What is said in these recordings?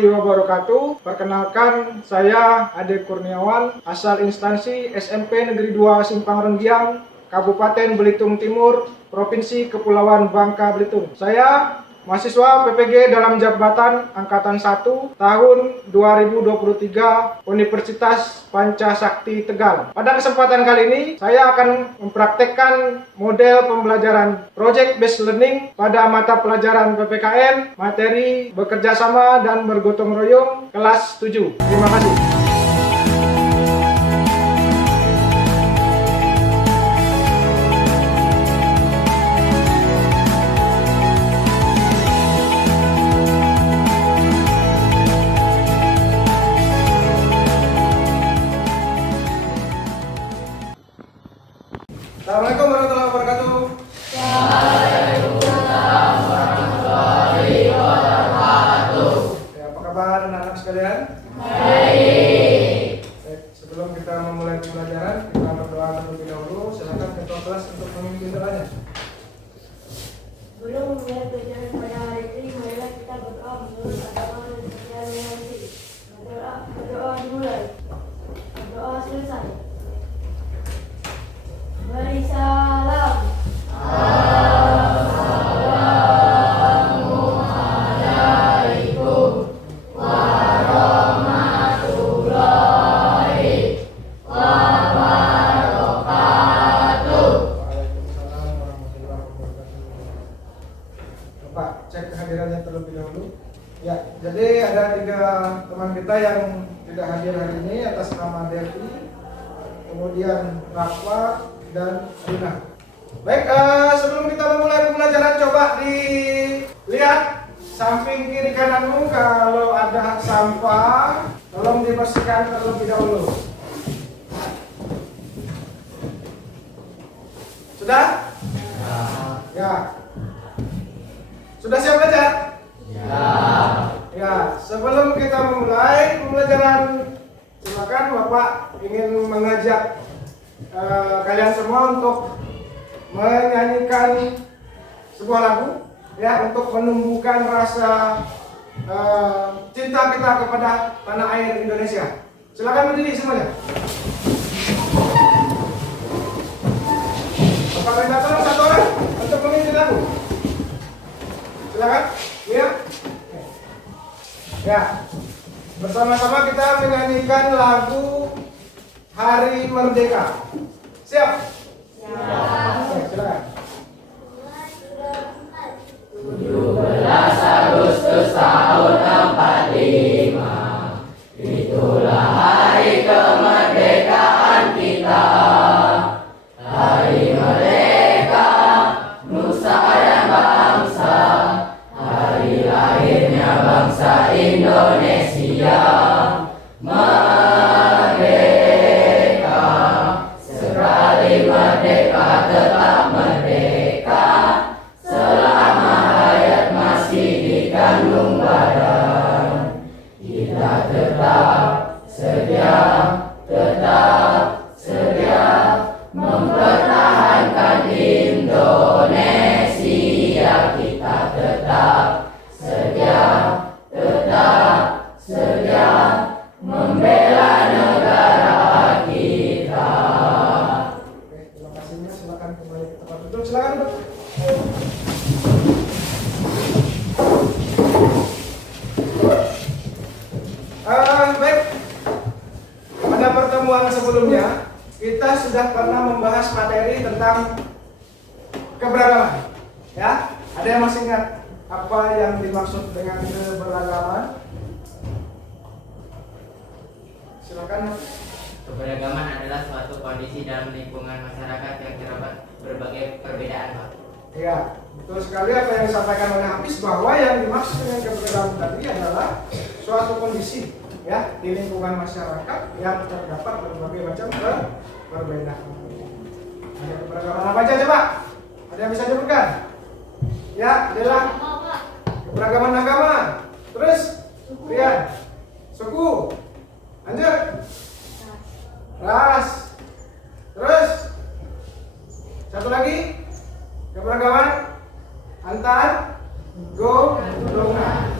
warahmatullahi wabarakatuh. Perkenalkan, saya Ade Kurniawan, asal instansi SMP Negeri 2 Simpang Renggiang, Kabupaten Belitung Timur, Provinsi Kepulauan Bangka Belitung. Saya mahasiswa PPG dalam jabatan Angkatan 1 tahun 2023 Universitas Pancasakti Tegal. Pada kesempatan kali ini saya akan mempraktekkan model pembelajaran Project Based Learning pada mata pelajaran PPKN materi bekerja sama dan bergotong royong kelas 7. Terima kasih. Assalamualaikum warahmatullahi wabarakatuh. Waalaikumsalam warahmatullahi wabarakatuh. Ya, apa kabar anak-anak sekalian? Baik. Sebelum kita memulai pembelajaran, kita berdoa terlebih dahulu. Silakan ketua kelas untuk memimpin doanya. Sebelum memulai pelajaran pada hari ini, marilah kita berdoa menurut agama dan ajaran yang wajib. Berdoa dimulai. Berdoa selesai. Beri salam. Assalamualaikum warahmatullahi wabarakatuh. Waalaikumsalam warahmatullahi wabarakatuh. Bapak, cek kehadirannya terlebih dahulu. Ya, jadi ada 3 teman kita yang tidak hadir hari ini atas nama Devi, kemudian Rafa, dan Rina. Baik, sebelum kita memulai pembelajaran, coba dilihat samping kiri kananmu. Kalau ada sampah, tolong dibersihkan terlebih dahulu. Sudah? Ya. Sudah siap belajar? Ya, sebelum kita memulai pembelajaran, silakan Bapak ingin mengajak kalian semua untuk menyanyikan sebuah lagu, ya, untuk menumbuhkan rasa cinta kita kepada tanah air Indonesia. Silakan berdiri semuanya. Bapak minta tolong 1 orang untuk memimpin lagu. Silakan, ya. Ya, bersama-sama kita menyanyikan lagu Hari Merdeka. Siap? Siap. Silakan. 17 Agustus tahun 45, itulah hari kemerdekaan kita. Hari merdeka, nusa dan bangsa, hari lahirnya bangsa Indonesia. Merdeka, sekali merdeka tetap merdeka, selama hayat masih dikandung badan. Kita tetap sedia mempertahankan Indonesia. Kita tetap sedia membela negara kita. Oke, terima kasih. Silakan kembali ke tempat duduk. Silakan duduk. Baik. Pada pertemuan sebelumnya kita sudah pernah membahas materi tentang keberagaman. Ya, ada yang masih ingat apa yang dimaksud dengan keberagaman? Silakan. Keberagaman adalah suatu kondisi dalam lingkungan masyarakat yang terdapat berbagai perbedaan, Pak. Ya, betul sekali apa yang disampaikan oleh Hafiz, bahwa yang dimaksud dengan keberagaman tadi adalah suatu kondisi, ya, di lingkungan masyarakat yang terdapat berbagai macam perbedaan. Ada keberagaman apa aja coba? Ada yang bisa sebutkan? Ya, adalah keberagaman agama. Terus, Rian, suku, lanjut, ras. Terus, satu lagi, keberagaman antar golongan.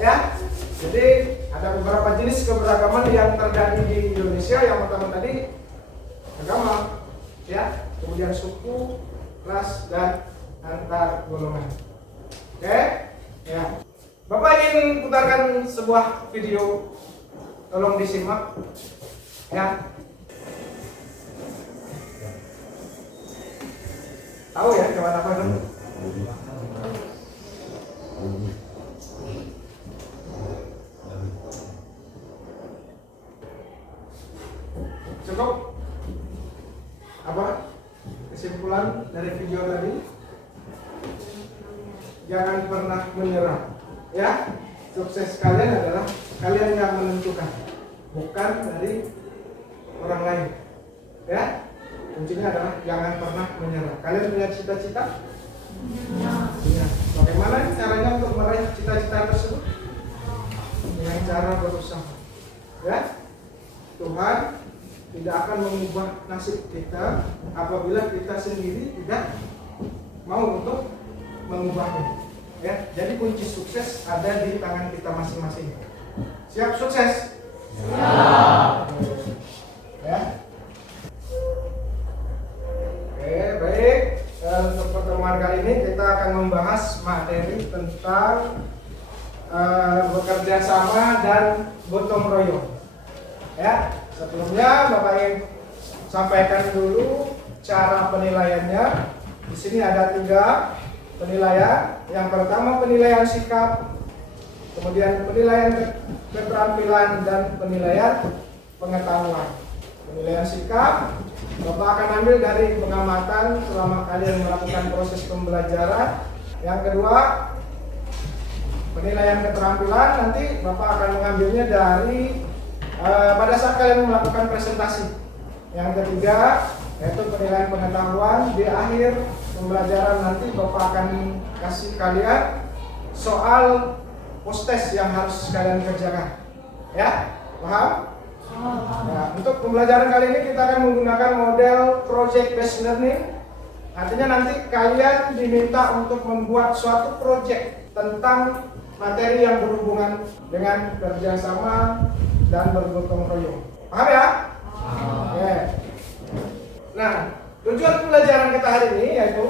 Ya, Jadi ada beberapa jenis keberagaman yang terjadi di Indonesia. Yang pertama tadi agama, ya, kemudian suku, ras, dan antar golongan. Oke, ya. Bapak ingin putarkan sebuah video, tolong disimak, ya. Tahu ya kawan apa itu? Cukup? Apa kesimpulan dari video tadi? Jangan pernah menyerah, ya. Sukses kalian adalah kalian yang menentukan, bukan dari orang lain, ya. Kuncinya adalah jangan pernah menyerah. Kalian punya cita-cita? Ya. Bagaimana caranya untuk meraih cita-cita tersebut? Dengan cara berusaha, ya. Tuhan tidak akan mengubah nasib kita apabila kita sendiri tidak mau untuk mengubahnya, ya. Jadi kunci sukses ada di tangan kita masing-masing. Siap sukses? Siap. Ya. Oke, baik. Untuk pertemuan kali ini kita akan membahas materi tentang bekerja sama dan gotong royong. Ya, sebelumnya Bapak ingin sampaikan dulu cara penilaiannya. Di sini ada 3 penilaian. Yang pertama penilaian sikap, kemudian penilaian keterampilan, dan penilaian pengetahuan. Penilaian sikap Bapak akan ambil dari pengamatan selama kalian melakukan proses pembelajaran. Yang kedua, penilaian keterampilan nanti Bapak akan mengambilnya dari pada saat kalian melakukan presentasi. Yang ketiga, yaitu penilaian pengetahuan. Di akhir pembelajaran nanti Bapak akan kasih kalian soal post-test yang harus kalian kerjakan. Ya, paham? Nah, untuk pembelajaran kali ini kita akan menggunakan model project based learning. Artinya nanti kalian diminta untuk membuat suatu project tentang materi yang berhubungan dengan kerjasama dan bergotong royong. Paham ya? Oke. Nah, tujuan pembelajaran kita hari ini yaitu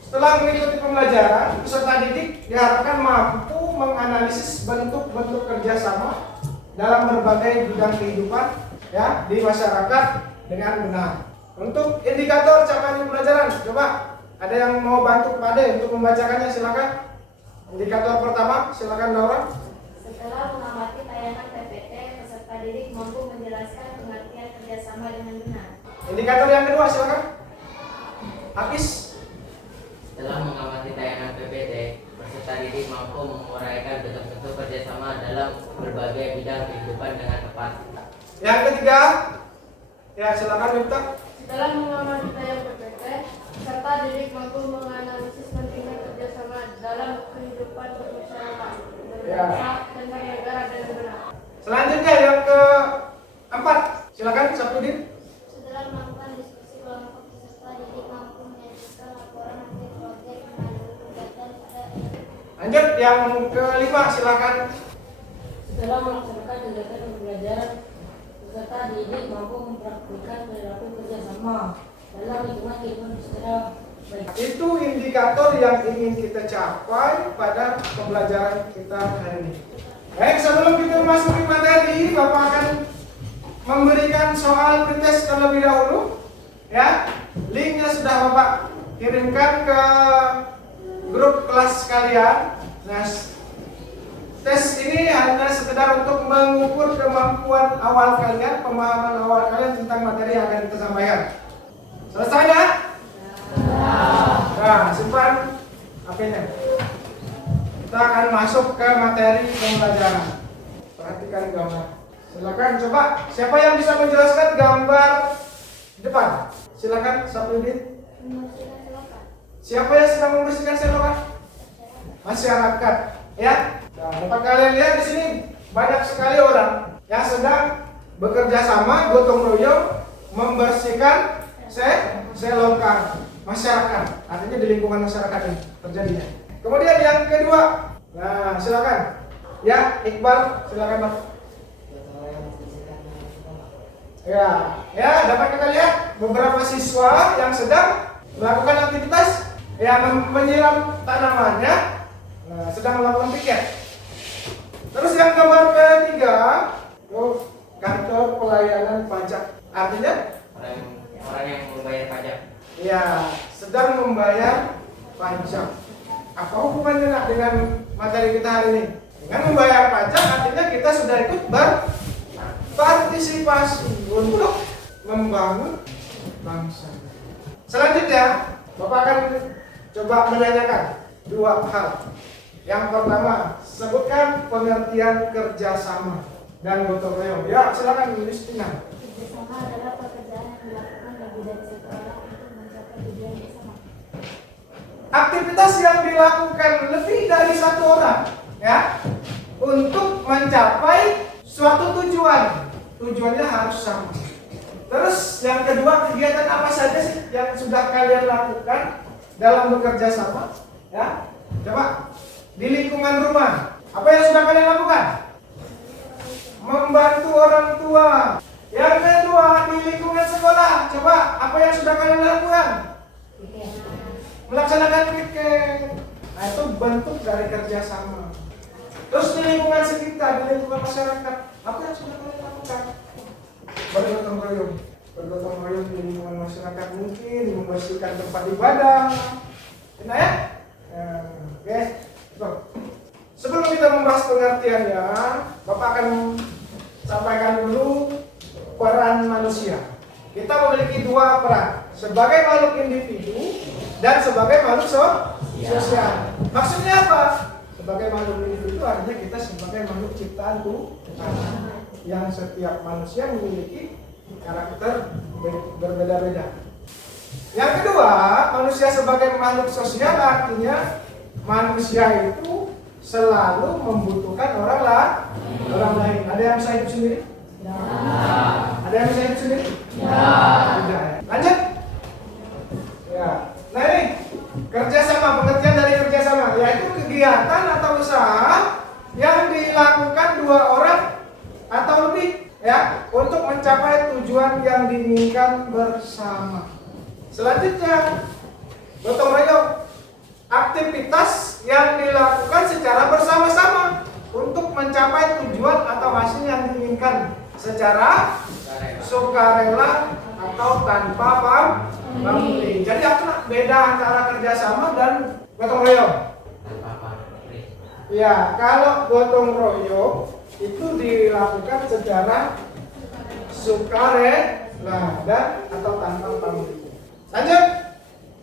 setelah mengikuti pembelajaran, peserta didik diharapkan mampu menganalisis bentuk-bentuk kerjasama dalam berbagai bidang kehidupan, ya, di masyarakat dengan benar. Untuk indikator capaian pembelajaran, coba ada yang mau bantu Pak Ade untuk membacakannya, silakan. Indikator pertama, silakan Laura. Setelah mengamati tayangan PPT, peserta didik mampu menjelaskan pengertian kerjasama dengan benar. Indikator yang kedua, silakan. Hafiz. Setelah mengamati tayangan PPT, peserta didik mampu menguraikan bentuk-bentuk kerjasama dalam berbagai bidang kehidupan dengan tepat. Yang ketiga, ya silakan Miftah. Setelah mengamati tayangan PPT, peserta didik mampu menganalisis pentingnya kerjasama dalam kehidupan bermasyarakat, berbangsa, dan bernegara dengan benar. Selanjutnya yang keempat, silakan Sapudin. Setelah melakukan diskusi kelompok, peserta didik mampu menyajikan laporan hasil proyek melalui kegiatan pada. Lanjut yang kelima, silakan. Setelah melaksanakan kegiatan pembelajaran, peserta didik mampu mempraktikkan perilaku kerjasama dalam lingkungan kehidupan secara baik. Itu indikator yang ingin kita capai pada pembelajaran kita hari ini. Baik, sebelum kita memasuki materi, Bapak akan memberikan soal pretest terlebih dahulu. Ya, linknya sudah Bapak kirimkan ke grup kelas kalian. Nah, tes ini hanya sekedar untuk mengukur kemampuan awal kalian, pemahaman awal kalian tentang materi yang akan kita sampaikan. Selesai ya? Nah, simpan HP-nya. Kita akan masuk ke materi pembelajaran. Perhatikan gambar. Silakan coba, siapa yang bisa menjelaskan gambar di depan? Silakan Sapudin. Siapa yang sedang membersihkan selokan? Masyarakat, ya. Nah, dapat kalian lihat di sini banyak sekali orang yang sedang bekerja sama, gotong royong membersihkan selokan masyarakat. Artinya di lingkungan masyarakat ini terjadinya. Kemudian yang kedua, nah silakan Ya, Iqbal, silakan Bang. Ya, dapat kita lihat beberapa siswa yang sedang melakukan aktivitas menyiram tanamannya, sedang melakukan piket. Terus yang gambar ketiga, kantor pelayanan pajak. Artinya orang yang membayar pajak. ya, sedang membayar pajak. Apa hubungannya nak dengan materi kita hari ini? Dengan membayar pajak artinya kita sudah ikut berpartisipasi untuk membangun bangsa. Selanjutnya, Bapak akan coba menanyakan dua hal. Yang pertama, sebutkan pengertian kerjasama dan gotong royong. Ya, silakan Justina. Kerjasama adalah pekerjaan yang dilakukan lebih dari satu orang untuk mencapai tujuan bersama. Aktivitas yang dilakukan lebih dari satu orang, ya, untuk mencapai suatu tujuan. Tujuannya harus sama. Terus yang kedua, kegiatan apa saja sih yang sudah kalian lakukan dalam bekerja sama? Ya, coba di lingkungan rumah, apa yang sudah kalian lakukan? Membantu orang tua. Yang kedua, di lingkungan sekolah, coba apa yang sudah kalian lakukan? Melaksanakan piket. Nah, itu bentuk dari kerjasama. Terus di lingkungan sekitar, di lingkungan masyarakat, apa yang sudah kalian lakukan? Bergotong royong. Bergotong royong di lingkungan masyarakat, mungkin membersihkan tempat ibadah. Enak ya? Oke. Tuh. Sebelum kita membahas pengertiannya, Bapak akan sampaikan dulu peran manusia. Kita memiliki dua peran, sebagai makhluk individu dan sebagai makhluk sosial. Maksudnya apa? Sebagai makhluk individu artinya kita sebagai makhluk ciptaan Tuhan, yang setiap manusia memiliki karakter berbeda-beda. Yang kedua, manusia sebagai makhluk sosial artinya manusia itu selalu membutuhkan orang lain. Ada yang bisa hidup sendiri? Ya. Ada yang bisa hidup sendiri? Ya. Tidak. Lanjut. Ya. Nah ini kerjasama, pengertian dari kerjasama yaitu kegiatan atau usaha yang dilakukan dua orang atau lebih, ya, untuk mencapai tujuan yang diinginkan bersama. Selanjutnya, gotong royong, aktivitas yang dilakukan secara bersama-sama untuk mencapai tujuan atau hasil yang diinginkan secara sukarela atau tanpa pamrih. Jadi apa beda antara kerjasama dan gotong royong? Tanpa pamrih. Ya, kalau gotong royong itu dilakukan secara sukarela dan atau tanpa pamrih. Lanjut,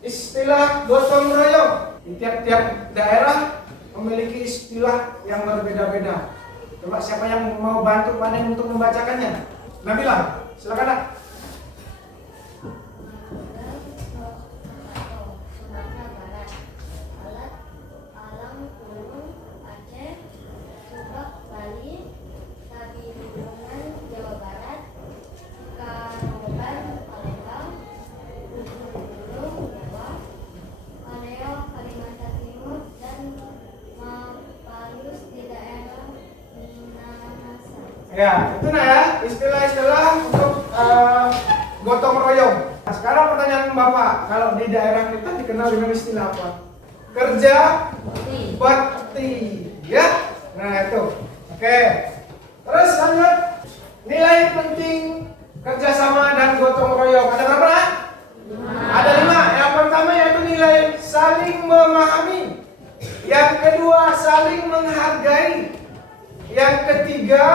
istilah gotong royong di tiap-tiap daerah memiliki istilah yang berbeda-beda. Coba siapa yang mau bantu Panen untuk membacakannya? Nabila, silakan Nak. Sumatera Barat, Alang Gunung Aceh, Subak Bali, Tabibunan Jawa Barat, Karoban Palembang, Ujung Gunung Jawa, Maleo Kalimantan Timur, dan Mapalus di daerah Minahasa. Ya, itu nah ya, istilah-istilah untuk gotong royong. Nah, sekarang pertanyaan Bapak, kalau di daerah kita dikenal dengan istilah apa? Kerja bakti, ya? Nah itu, oke. Terus lanjut, nilai penting kerjasama dan gotong royong. Ada berapa? Ada 5. Yang pertama yaitu nilai saling memahami. Yang kedua saling menghargai. Yang ketiga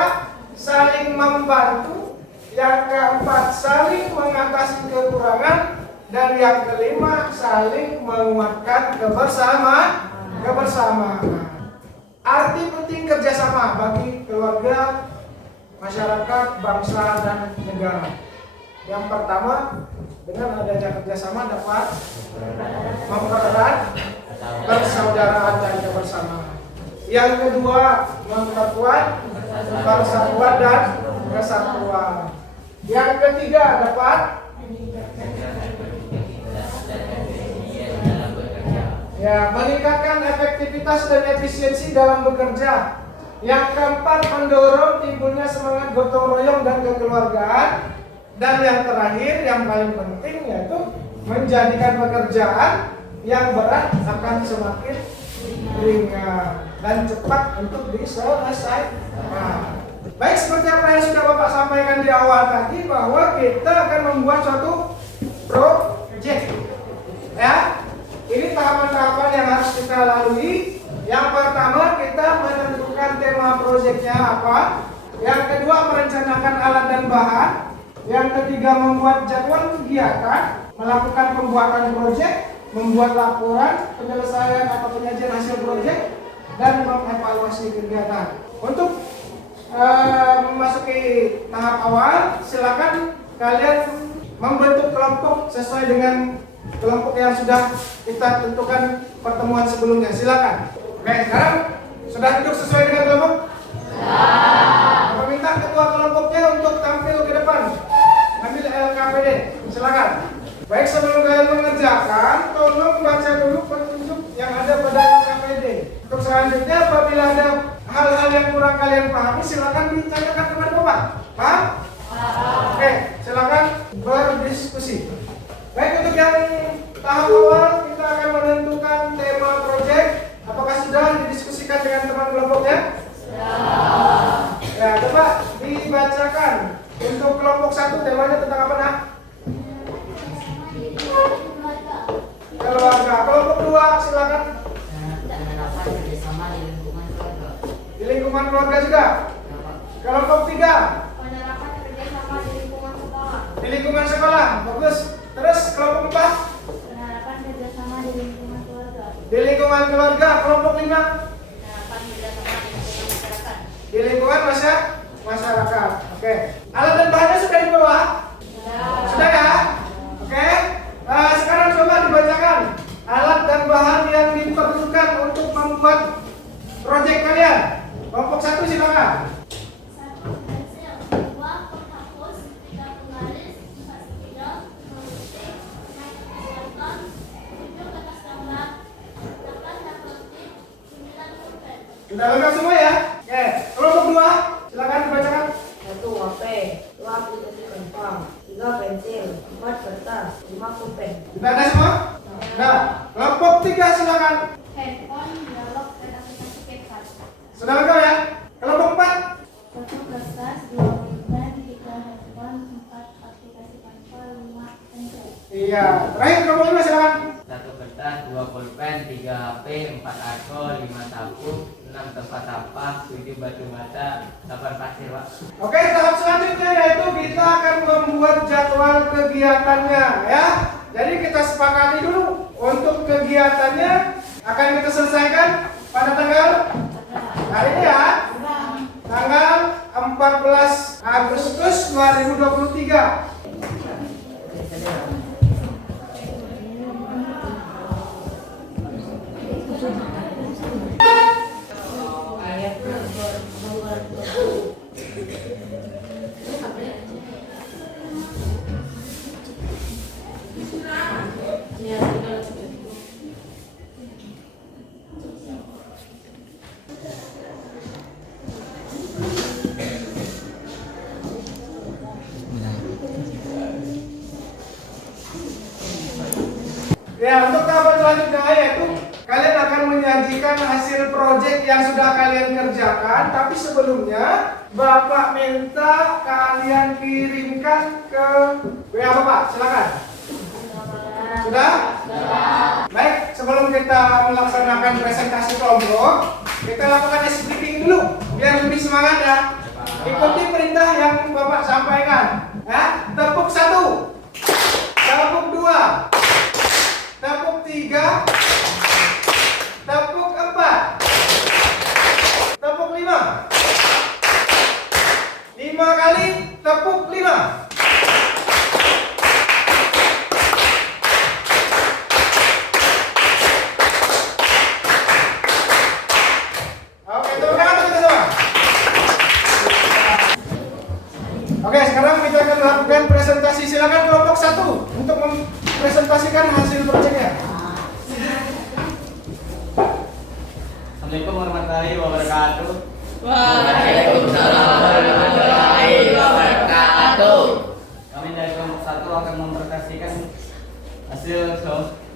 saling membantu. Yang keempat saling mengatasi kekurangan. Dan yang kelima saling menguatkan kebersamaan. Arti penting kerjasama bagi keluarga, masyarakat, bangsa, dan negara. Yang pertama, dengan adanya kerjasama dapat mempererat persaudaraan dan kebersamaan. Yang kedua, memperkuat persatuan dan kesatuan. Yang ketiga, dapat meningkatkan efektivitas dan efisiensi dalam bekerja. Yang keempat, mendorong timbulnya semangat gotong royong dan kekeluargaan. Dan yang terakhir, yang paling penting yaitu menjadikan pekerjaan yang berat akan semakin ringan dan cepat untuk diselesaikan. Baik, seperti apa yang sudah Bapak sampaikan di awal tadi, bahwa kita akan membuat suatu project. Ya, ini tahapan-tahapan yang harus kita lalui. Yang pertama, kita menentukan tema projectnya apa. Yang kedua, merencanakan alat dan bahan. Yang ketiga, membuat jadwal kegiatan, melakukan pembuatan project, membuat laporan penyelesaian atau penyajian hasil project, dan mengevaluasi kegiatan. Untuk memasuki tahap awal, silakan kalian membentuk kelompok sesuai dengan kelompok yang sudah kita tentukan pertemuan sebelumnya. Silakan. Oke, sekarang sudah duduk sesuai dengan kelompok? Saya minta ketua kelompoknya untuk tampil ke depan. Ambil LKPD. Silakan. Baik, sebelum kalian mengerjakan, tolong baca dulu petunjuk yang ada pada LKPD. Untuk selanjutnya, apabila ada hal-hal yang kurang kalian pahami, silakan ditanyakan kepada Bapak. Paham? Oke, silakan berdiskusi. Baik, untuk yang tahap awal kita akan menentukan tema project. Apakah sudah didiskusikan dengan teman kelompoknya? Ya, coba dibacakan. Untuk kelompok 1 temanya tentang apa, Nak? Keluarga. Kelompok 2 silakan. Penerapan kerjasama di lingkungan keluarga. Di lingkungan keluarga juga. Kelompok 3 Penerapan kerjasama di lingkungan sekolah. di lingkungan sekolah. Bagus. Terus kelompok 4 Penerapan kerjasama di lingkungan keluarga. di lingkungan keluarga. Kelompok 5 Penerapan kerjasama di lingkungan masyarakat. di lingkungan masyarakat. Oke. Alat dan bahannya sudah dibawa? Sudah ya? Oke. Sekarang coba dibacakan alat dan bahan yang diperlukan untuk membuat proyek kalian. Kelompok 1 silakan. 1. Pensil. 2. Penghapus. 3. Penggaris. 4. spidol. 5. gunting. 6. karton. 7. kertas gambar. 8. dapodik. 9. pulpen. Sudah lengkap semua ya? Oke. Kelompok 2 silakan dibacakan. 1. HP. 2. aplikasi Canva. 3. pensil. 4. kertas. 5. pulpen. Sudah ada semua? Sudah. Kelompok 3 silakan. Handphone, dialog, dan aplikasi CapCut. Sudah lengkap ya? Kelompok 4 1. kertas. 2. pulpen. 3. handphone. 4. aplikasi Canva. 5. pensil. Iya. Terakhir kelompok 5 silakan. 1 kertas, 2 pulpen, 3 HP, 4 arko, 5 sapu, 6 tempat tapak, 7 batu bata, 8 pasir, Pak. Oke, tahap selanjutnya yaitu kita akan membuat jadwal kegiatannya ya. Jadi kita sepakati dulu untuk kegiatannya akan kita selesaikan pada tanggal hari ini ya. Tanggal 14 Agustus 2023. Ya, untuk tahap selanjutnya yaitu kalian akan menyajikan hasil proyek yang sudah kalian kerjakan, tapi sebelumnya Bapak minta kalian kirimkan ke WA Bapak. Silakan. Sudah? Baik, sebelum kita melaksanakan presentasi kelompok, kita lakukan speaking dulu biar lebih semangat ya. Ikuti perintah yang Bapak sampaikan. Ya, tepuk 1, tepuk 2, tepuk 3, tepuk 4, tepuk 5. 5 kali tepuk 5. Oke, tepuk tangan kita semua. Oke, sekarang kita akan melakukan presentasi. Silakan kelompok 1 untuk mempresentasikan hasil proyeknya. Assalamualaikum warahmatullahi wabarakatuh. Waalaikumsalam warahmatullahi wabarakatuh. Kami dari kelompok 1 akan mempresentasikan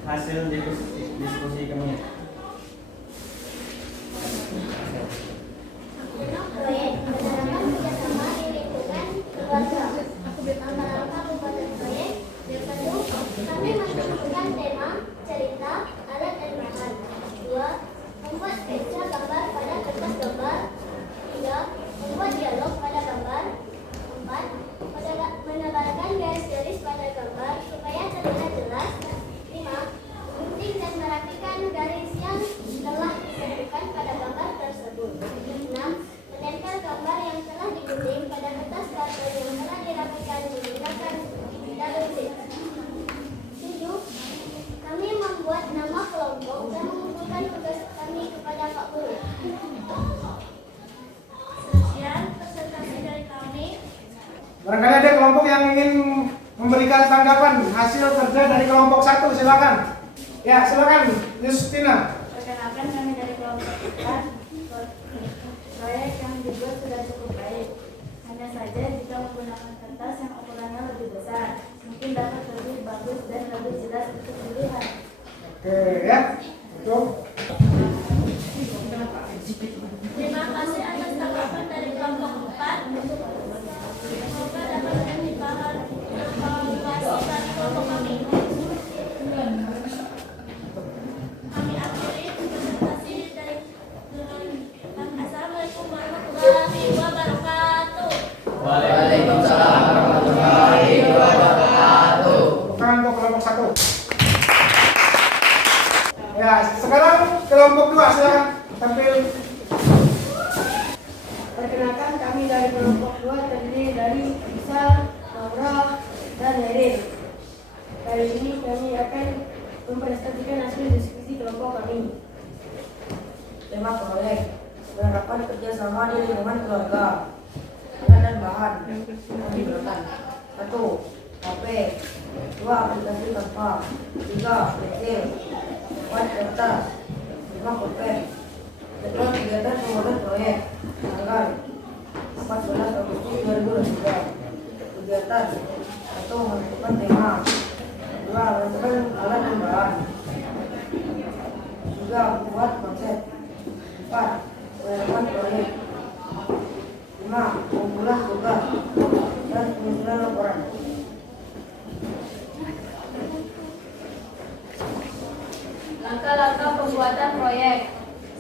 hasil diskusi kami. Proyek penerapan kerjasama di lingkungan keluarga. Antara kabupaten proyek. Yang satu, kami menentukan tema, cerita, alat dan bahan. 2. Membuat sketsa gambar pada kertas gambar. 3. Membuat dialog pada gambar. 4. Menebarkan garis-garis pada gambar supaya terlihat jelas. 5. Gunting dan merapikan garis yang telah ditentukan pada gambar tersebut. 6. Menempel gambar yang telah digunting pada kertas karton yang telah dirapikan menggunakan daun zip. 7. Kami membuat nama kelompok dan mengumpulkan tugas kami kepada Pak Guru. Sekian presentasi dari kami. Barangkali ada kelompok yang ingin memberikan tanggapan hasil kerja dari kelompok 1, silakan. Ya, silakan, Justina. Perkenalkan kami dari kelompok 4. Proyek yang dibuat sudah cukup baik. Hanya saja jika menggunakan kertas yang ukurannya lebih besar, mungkin dapat lebih bagus dan lebih jelas untuk dilihat. Oke, ya. Betul. Terima kasih atas tanggapan dari kelompok 4. Semoga dapat menjadi bahan evaluasi kelompok kami. Kami akhiri presentasi dari Assalamualaikum warahmatullahi wabarakatuh. Waalaikumsalam warahmatullahi wabarakatuh. Tangan untuk kelompok 1. Ya, sekarang kelompok 2, silakan tampil. Perkenalkan kami dari kelompok 2 terdiri dari Isa, Laura, dan Erin. Kali ini kami akan mempresentasikan hasil diskusi kelompok kami. Tema proyek penerapan kerjasama di lingkungan keluarga. Alat dan bahan yang digunakan: 1. HP, 2. Aplikasi tanpa, 3. pensil, 4. kertas, 5. pulpen. Jadwal kegiatan pembuatan proyek tanggal 14 Agustus 2023. Kegiatan: 1. Menentukan tema, 2. Menentukan alat dan bahan, 3. Membuat konsep, 4. Penerapan proyek, 5. Pengumpulan tugas dan penyusunan laporan. Langkah-langkah pembuatan proyek.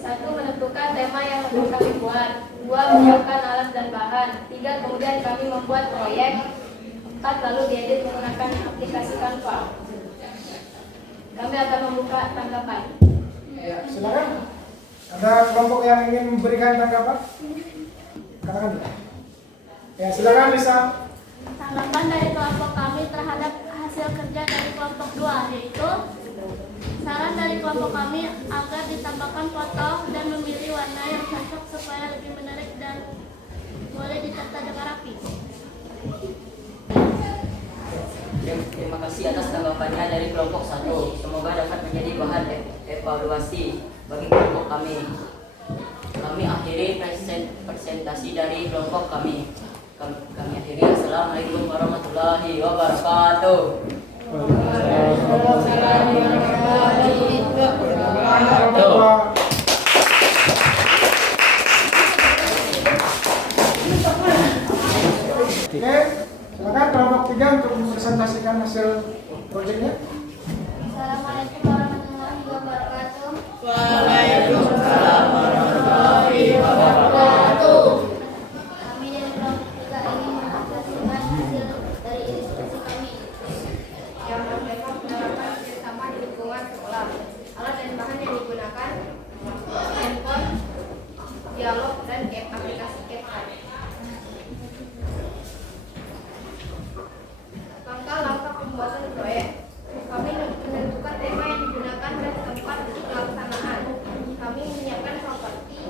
1. Menentukan tema yang akan kami buat. 2. Menyiapkan alat dan bahan. 3. Kemudian kami membuat proyek. 4. Lalu diedit menggunakan aplikasi Canva. Kami akan membuka tanggapan. Ya, silakan. Ada kelompok yang ingin memberikan tanggapan? Katakan dulu. Ya, silakan Lisa. Tanggapan dari kelompok kami terhadap hasil kerja dari kelompok 2 yaitu saran dari kelompok kami agar ditambahkan foto dan memilih warna yang cocok supaya lebih menarik dan boleh ditata dengan rapi. Terima kasih atas tanggapannya dari kelompok 1. Semoga dapat menjadi bahan evaluasi bagi kelompok kami. Kami akhiri presentasi dari kelompok kami. Kami akhiri. Assalamualaikum warahmatullahi wabarakatuh. Oke, silakan kelompok 3 untuk mempresentasikan hasil proyeknya. Assalamualaikum warahmatullahi wabarakatuh. Waalaikumsalam warahmatullahi wabarakatuh. Kami dari kelompok 3 ingin mengapresiasikan hasil dari diskusi kami. Yang bertema penerapan kerjasama di lingkungan sekolah. Alat dan bahan yang digunakan: handphone, dialog, dan aplikasi CapCut. Langkah-langkah pembuatan proyek. Kami menentukan tema yang digunakan dan tempat pelaksanaan. Kami menyiapkan properti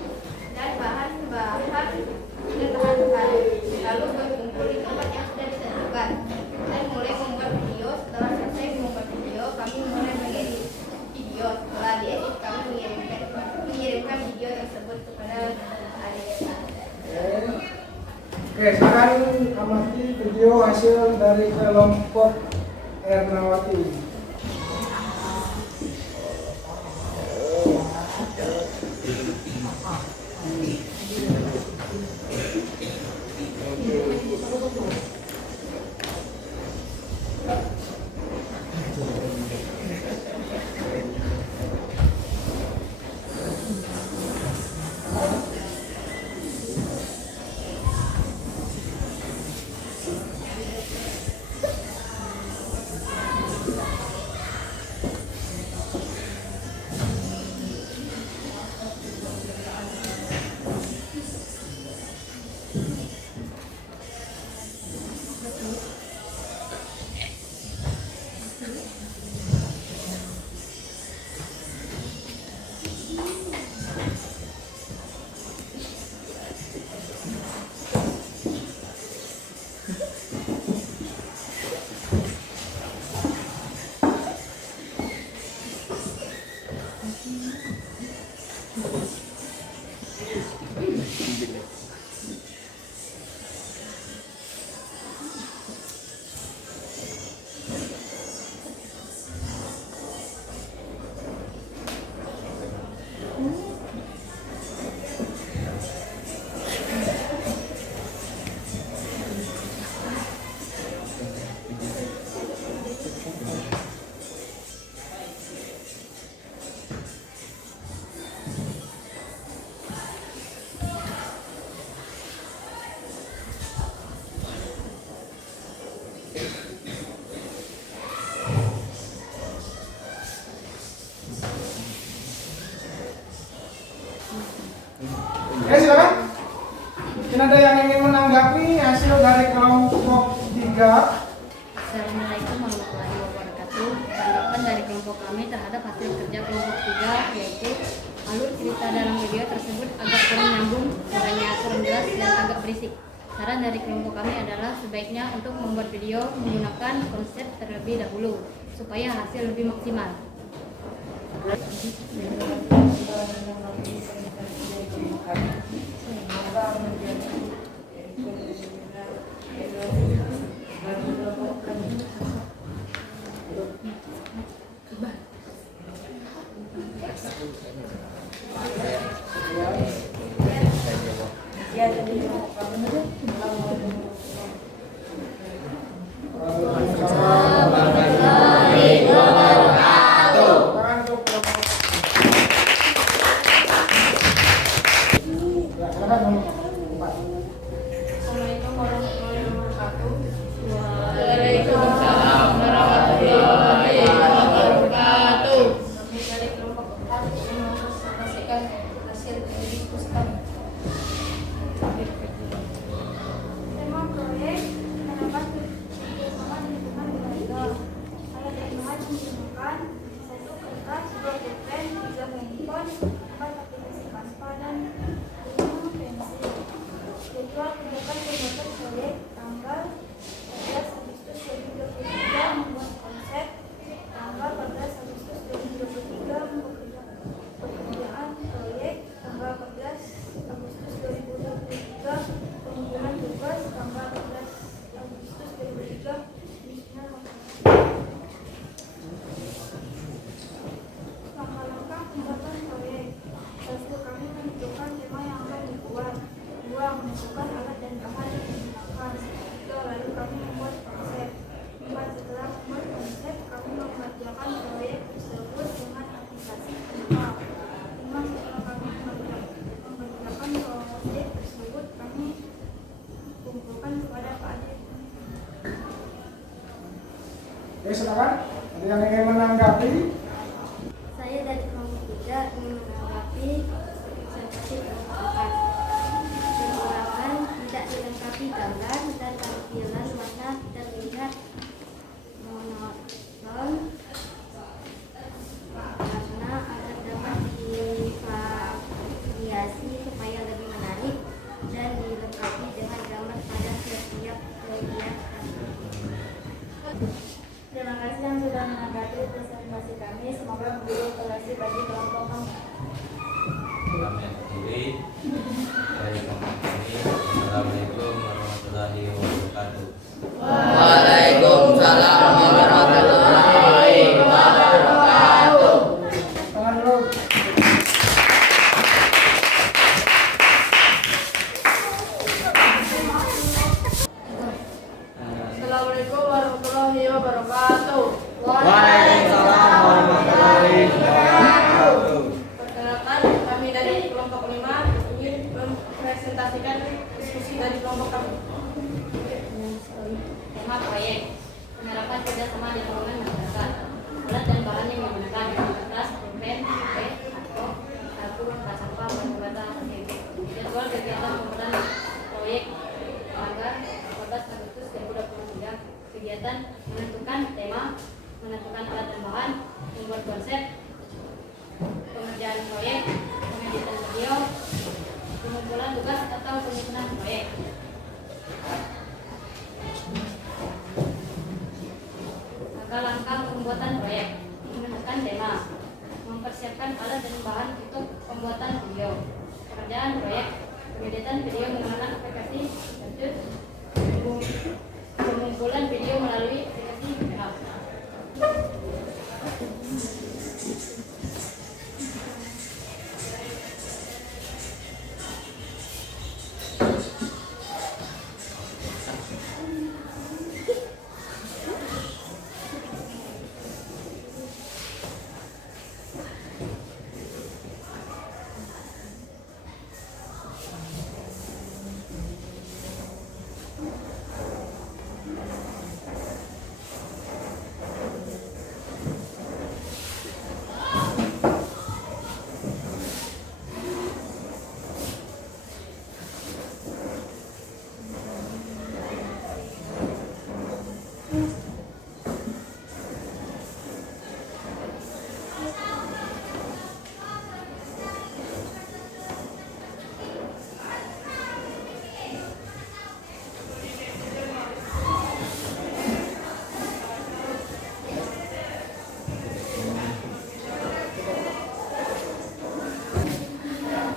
dan bahan-bahan. Lalu berkumpul di tempat yang sudah ditentukan dan mulai membuat video. Setelah selesai membuat video, kami mulai mengedit video. Setelah diedit, kami mengirimkan video tersebut kepada adik. Oke, silakan amati video hasil dari kelompok Ernawati. Oke, silakan. Mungkin ada yang ingin menanggapi hasil dari kelompok 3. Assalamualaikum warahmatullahi wabarakatuh. Tanggapan dari kelompok kami terhadap hasil kerja kelompok 3 yaitu alur cerita dalam video tersebut agak kurang nyambung, suaranya kurang jelas dan agak berisik. Saran dari kelompok kami adalah sebaiknya untuk membuat video menggunakan konsep terlebih dahulu supaya hasil lebih maksimal. Assalamualaikum warahmatullahi wabarakatuh. Waalaikumsalam warahmatullahi wabarakatuh. Kami dari kelompok 4 ingin mempresentasikan hasil dari diskusi kami. Tema proyek mendapat kerjasama lingkungan keluarga. Alat lingkungan menggunakan 1 kertas, 2 pulpen, 3 handphone, 4 aplikasi Kaspa dan 5 pensil. Jadwal kerjakan pembuatan proyek tanggal 14 Agustus 2023 membuat konsep, tanggal 14 Agustus 2023 pekerjaan proyek, tanggal 14 Agustus 2023 pengumpulan tugas, tanggal 14 Agustus 2023 penyusunan langkah-langkah pembuatan proyek. 1. Kami menentukan tema yang akan dibuat. 2. Menentukan alat dan bahan yang digunakan. 3. Lalu kami membuat konsep. 4. Setelah membuat konsep, kami mengerjakan proyek tersebut dengan aplikasi Canva. 5. Setelah kami mengerjakan proyek tersebut, kami kumpulkan kepada Pak Adik. Oke, silakan. Ada yang ingin menanggapi? Saya dari kelompok 3 ingin menanggapi presentasi kelompok 4. Kekurangan tidak dilengkapi gambar dan tampilan warna terlihat monoton karena agar dapat divariasi supaya lebih menarik dan dilengkapi dengan gambar pada setiap kegiatan. Terima kasih yang sudah menanggapi presentasi kami. Assalamualaikum warahmatullahi wabarakatuh. Waalaikumsalam warahmatullahi wabarakatuh. Perkenalkan, kami dari kelompok 5 ingin mempresentasikan diskusi dari kelompok kami. Tema proyek penerapan kerjasama di lingkungan masyarakat. Alat dan bahan yang digunakan kertas, pulpen, kartu, kertas sampah, bata-bata, jadwal kegiatan pembuatan proyek tanggal 14 Agustus 2023. Kegiatan menentukan tema, menentukan alat dan bahan, membuat konsep, pengerjaan proyek, pengeditan video, pengumpulan tugas atau penyusunan proyek. Langkah-langkah pembuatan proyek, menentukan tema, mempersiapkan alat dan bahan untuk pembuatan video, pekerjaan proyek, pengeditan video menggunakan aplikasi lanjut, pengumpulan video melalui aplikasi VA.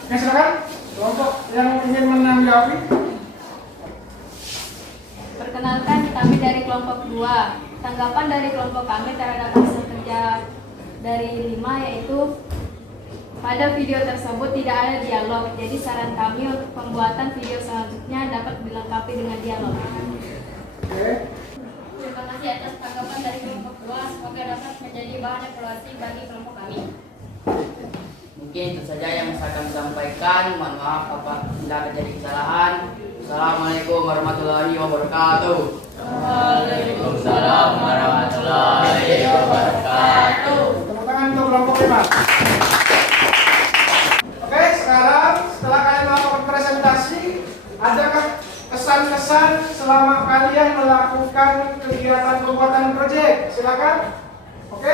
Oke, silakan kelompok yang ingin menanggapi. Perkenalkan, kami dari kelompok 2. Tanggapan dari kelompok kami terhadap hasil kerja dari 5 yaitu pada video tersebut tidak ada dialog. Jadi saran kami untuk pembuatan video selanjutnya dapat dilengkapi dengan dialog. Oke. Terima kasih atas tanggapan dari kelompok 2. Semoga dapat menjadi bahan evaluasi bagi kelompok kami. Mungkin itu saja yang bisa kami sampaikan. Mohon maaf apabila terjadi kesalahan. Assalamualaikum warahmatullahi wabarakatuh. Waalaikumsalam warahmatullahi wabarakatuh. Tepuk tangan untuk kelompok 5. Oke, sekarang setelah kalian melakukan presentasi, adakah kesan-kesan selama kalian melakukan kegiatan pembuatan proyek? Silakan. Oke,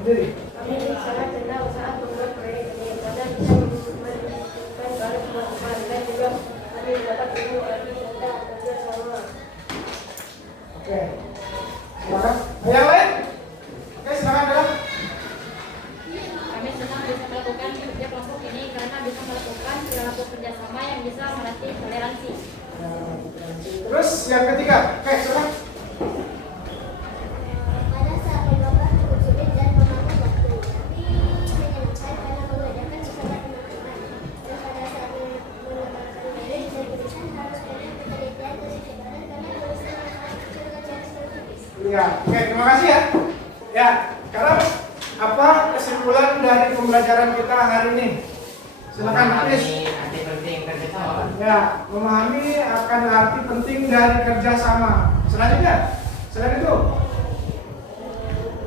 berdiri. Kami sangat senang saat membuat proyek ini karena bisa menunjukkan kalau teman-teman dan juga kami dapat ilmu arti tentang kerjasama. Oke, silakan. Yang lain? Oke, silakan dalam. Kami senang bisa melakukan kerja kelompok ini karena bisa melakukan perilaku kerjasama yang bisa melatih toleransi. Terus yang ketiga, oke, silakan. Pada saat membaca cukup sulit dan memakan waktu, tapi menyenangkan karena mengajarkan bersama teman-teman. Dan pada saat mengembangkan diri dan tulisan harus penuh ketelitian dan kesabaran karena tulisan yang sangat kecil dan cara tertulis. Iya, oke, terima kasih ya. Ya, sekarang apa kesimpulan dari pembelajaran kita hari ini? Silakan, Chris. Arti penting kerjasama. Ya, memahami akan arti penting dari kerjasama. Selanjutnya, selain itu,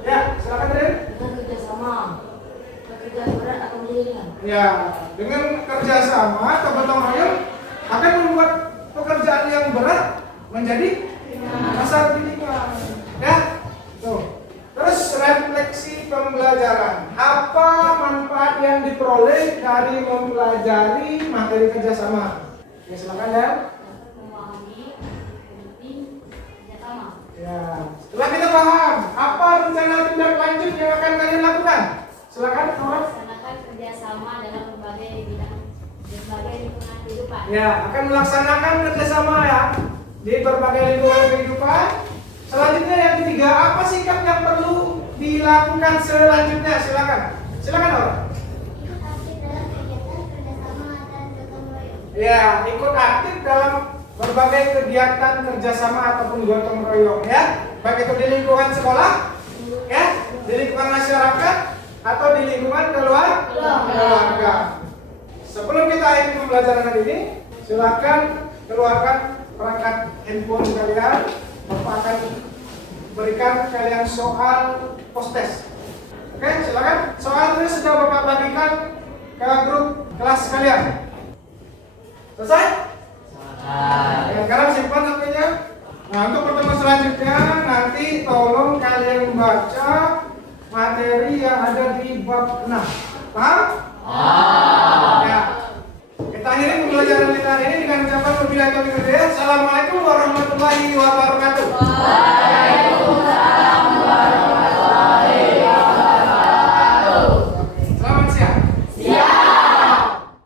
ya, silakan Rin. Dengan kerjasama, pekerjaan berat akan menjadi ringan. Ya, dengan kerjasama atau gotong royong akan membuat pekerjaan yang berat menjadi kasar ringan. Ya, tuh. Terus refleksi pembelajaran. Apa manfaat yang diperoleh dari mempelajari materi kerjasama? Ya, silakan ya. Memahami penting kerjasama. Ya, setelah kita paham, apa rencana tindak lanjut yang akan kalian lakukan? Silakan, Nora. Melaksanakan kerjasama dalam berbagai lingkungan kehidupan. Ya, akan melaksanakan kerjasama ya di berbagai lingkungan kehidupan. Selanjutnya yang ketiga, apa sikap yang perlu dilakukan selanjutnya? Silakan, silakan Nora. Ya, ikut aktif dalam berbagai kegiatan kerjasama ataupun gotong royong ya, baik itu di lingkungan sekolah, ya, di lingkungan masyarakat, atau di lingkungan keluarga. Sebelum kita akhiri pembelajaran hari ini, silakan keluarkan perangkat handphone kalian. Bapak akan berikan kalian soal post-test. Oke, silakan. Soal ini sudah Bapak bagikan ke grup kelas kalian. Selesai? Ya, sekarang simpan HP-nya. Nah, untuk pertemuan selanjutnya nanti tolong kalian membaca materi yang ada di bab 6. Paham? Ya. Kita akhiri pembelajaran kita hari ini dengan ucapan wabillahi taufiq wal hidayah. Assalamualaikum warahmatullahi wabarakatuh.